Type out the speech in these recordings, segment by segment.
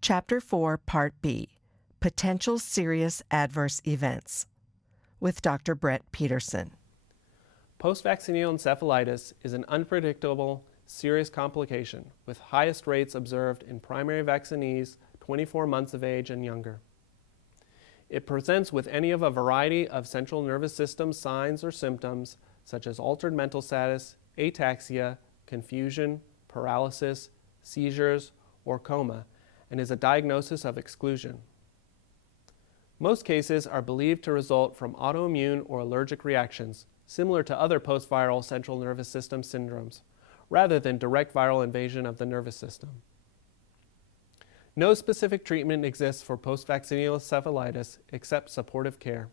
Chapter 4, Part B, Potential Serious Adverse Events, with Dr. Brett Peterson. Postvaccinial encephalitis is an unpredictable, serious complication with highest rates observed in primary vaccinees 24 months of age and younger. It presents with any of a variety of central nervous system signs or symptoms such as altered mental status, ataxia, confusion, paralysis, seizures, or coma, and is a diagnosis of exclusion. Most cases are believed to result from autoimmune or allergic reactions, similar to other post-viral central nervous system syndromes, rather than direct viral invasion of the nervous system. No specific treatment exists for post-vaccinial encephalitis except supportive care.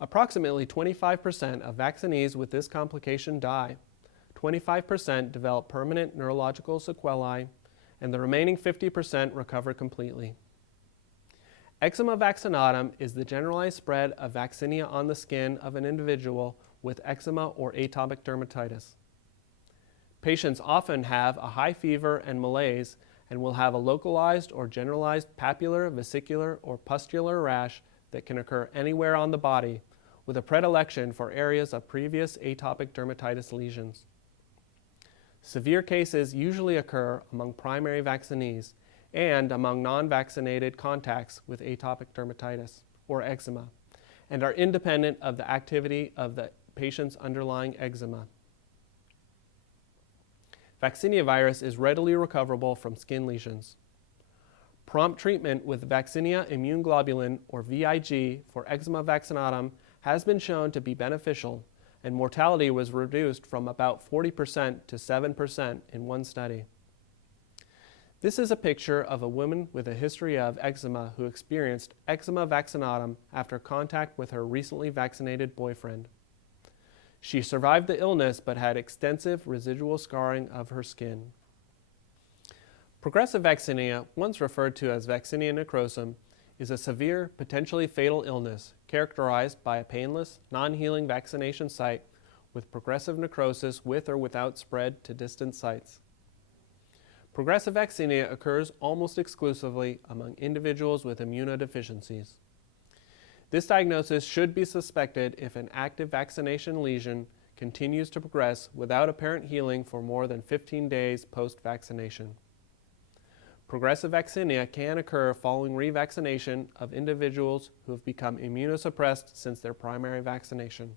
Approximately 25% of vaccinees with this complication die, 25% develop permanent neurological sequelae, and the remaining 50% recover completely. Eczema vaccinatum is the generalized spread of vaccinia on the skin of an individual with eczema or atopic dermatitis. Patients often have a high fever and malaise and will have a localized or generalized papular, vesicular, or pustular rash that can occur anywhere on the body, with a predilection for areas of previous atopic dermatitis lesions. Severe cases usually occur among primary vaccinees and among non-vaccinated contacts with atopic dermatitis or eczema, and are independent of the activity of the patient's underlying eczema. Vaccinia virus is readily recoverable from skin lesions. Prompt treatment with Vaccinia Immune Globulin, or VIG, for Eczema vaccinatum has been shown to be beneficial, and mortality was reduced from about 40% to 7% in one study. This is a picture of a woman with a history of eczema who experienced Eczema vaccinatum after contact with her recently vaccinated boyfriend. She survived the illness but had extensive residual scarring of her skin. Progressive vaccinia, once referred to as Vaccinia necrosum, is a severe, potentially fatal illness characterized by a painless, non-healing vaccination site with progressive necrosis with or without spread to distant sites. Progressive vaccinia occurs almost exclusively among individuals with immunodeficiencies. This diagnosis should be suspected if an active vaccination lesion continues to progress without apparent healing for more than 15 days post-vaccination. Progressive vaccinia can occur following revaccination of individuals who have become immunosuppressed since their primary vaccination.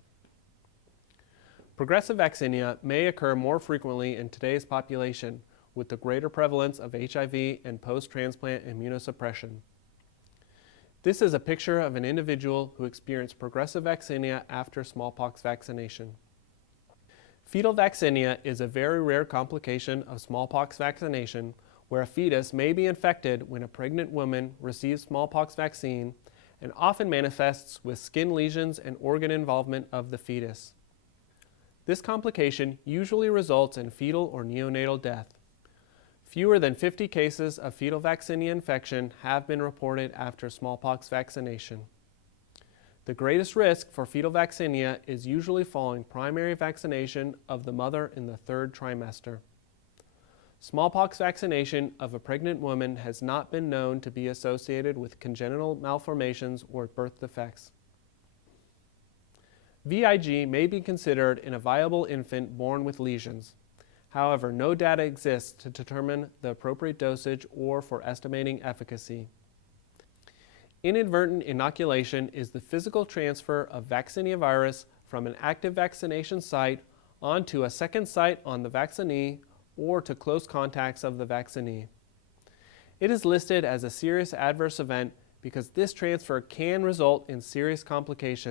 Progressive vaccinia may occur more frequently in today's population with the greater prevalence of HIV and post-transplant immunosuppression. This is a picture of an individual who experienced progressive vaccinia after smallpox vaccination. Fetal vaccinia is a very rare complication of smallpox vaccination where a fetus may be infected when a pregnant woman receives smallpox vaccine and often manifests with skin lesions and organ involvement of the fetus. This complication usually results in fetal or neonatal death. Fewer than 50 cases of fetal vaccinia infection have been reported after smallpox vaccination. The greatest risk for fetal vaccinia is usually following primary vaccination of the mother in the third trimester. Smallpox vaccination of a pregnant woman has not been known to be associated with congenital malformations or birth defects. VIG may be considered in a viable infant born with lesions. However, no data exists to determine the appropriate dosage or for estimating efficacy. Inadvertent inoculation is the physical transfer of Vaccinia virus from an active vaccination site onto a second site on the vaccinee or to close contacts of the vaccinee. It is listed as a serious adverse event because this transfer can result in serious complications